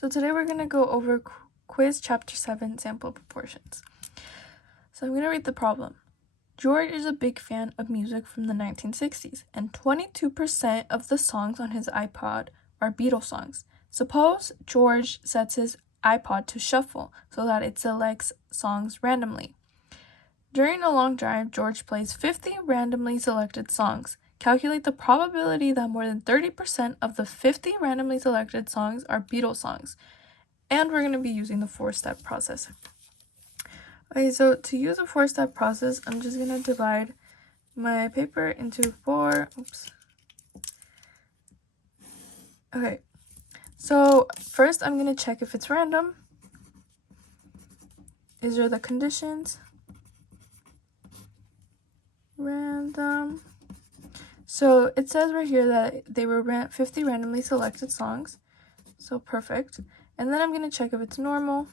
So today we're going to go over quiz chapter 7, sample proportions. So I'm going to read the problem. George is a big fan of music from the 1960s, and 22% of the songs on his iPod are Beatles songs. Suppose George sets his iPod to shuffle so that it selects songs randomly. During a long drive, George plays 50 randomly selected songs. Calculate the probability that more than 30% of the 50 randomly selected songs are Beatles songs. And we're going to be using the 4-step process. Okay, so to use a 4-step process, I'm just going to divide my paper into 4. Okay, so first I'm going to check if it's random. These are the conditions. Random. So it says right here that they were 50 randomly selected songs. So perfect. And then I'm going to check if it's normal.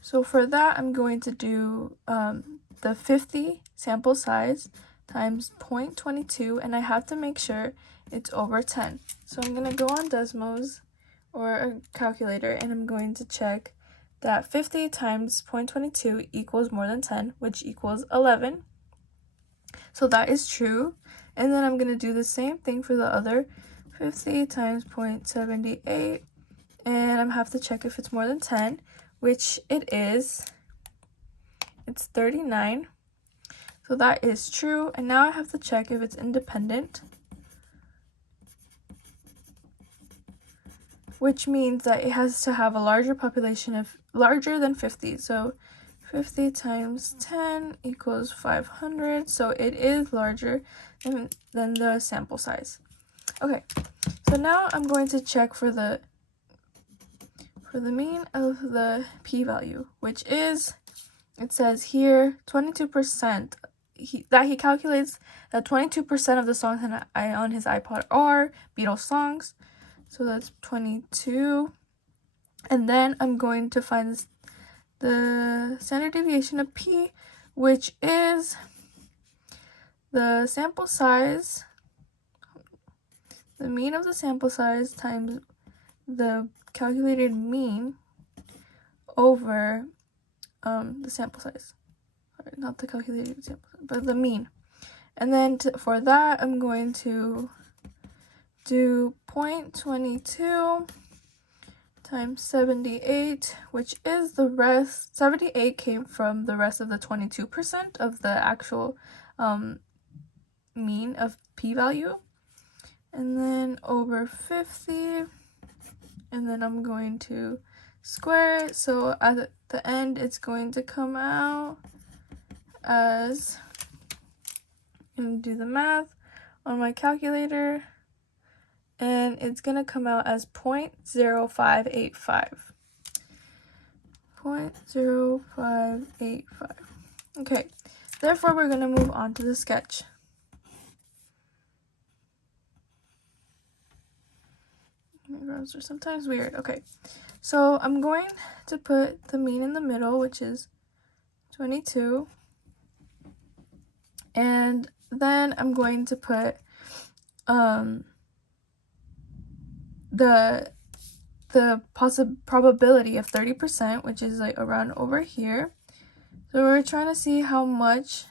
So for that, I'm going to do the 50 sample size times 0.22, and I have to make sure it's over 10. So I'm going to go on Desmos or a calculator, and I'm going to check that 50 times 0.22 equals more than 10, which equals 11. So that is true. And then I'm going to do the same thing for the other 50 times 0.78, and I have to check if it's more than 10, which it is. It's 39. So that is true. And now I have to check if it's independent, which means that it has to have a larger population of larger than 50. So 50 times 10 equals 500. So it is larger than the sample size. Okay, so now I'm going to check for the mean of the p-value, which is, it says here 22%. He calculates that 22% of the songs on his iPod are Beatles songs. So that's 22. And then I'm going to find the standard deviation of p, which is the sample size, the mean of the sample size times the calculated mean over the sample size. Sorry, not the calculated sample size, but the mean. And then for that, I'm going to do 0.22 times 78, which is the rest. 78 came from the rest of the 22% of the actual mean of p-value. And then over 50. And then I'm going to square it. So at the end, it's going to come out as, I'm going to do the math on my calculator, and it's going to come out as 0.0585. 0.0585. Okay, therefore we're going to move on to the sketch. My browsers are sometimes weird. Okay, so I'm going to put the mean in the middle, which is 22. And then I'm going to put the probability of 30%, which is like around over here. So we're trying to see how much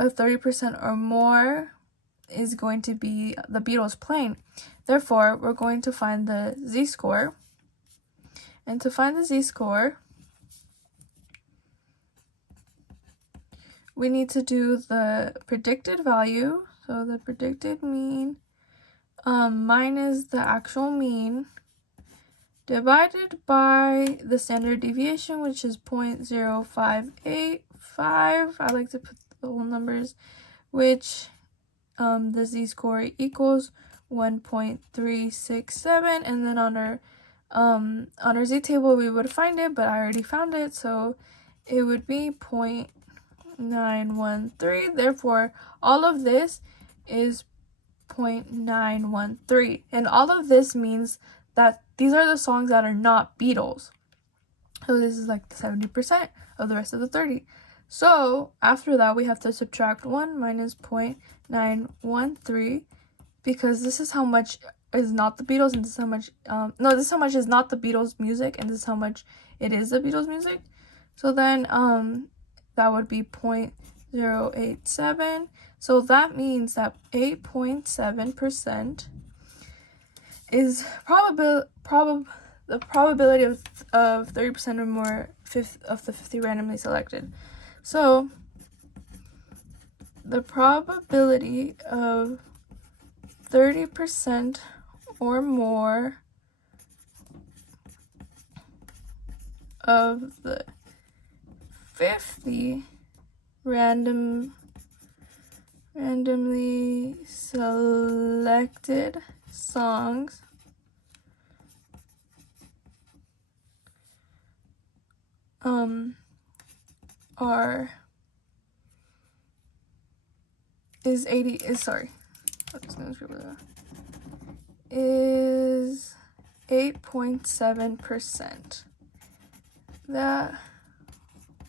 of 30% or more is going to be the Beatles playing. Therefore, we're going to find the z-score. And to find the z-score, we need to do the predicted value, so the predicted mean minus the actual mean divided by the standard deviation, which is 0.0585. I like to put the whole numbers, which the z-score equals 1.367, and then on our z-table we would find it, but I already found it, so it would be 0.913. Therefore, all of this is 0.913, and all of this means that these are the songs that are not Beatles. So this is like 70% of the rest of the 30. So after that, we have to subtract 1 minus 0.913, because this is how much is not the Beatles, and this is how much no, this is how much is not the Beatles music, and this is how much it is the Beatles music. So then that would be 0.087. So that means that 8.7% is the probability of 30% or more of the 50 randomly selected. So the probability of 30% or more of the 50 randomly selected songs is 8.7%. That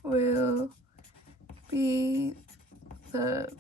will be the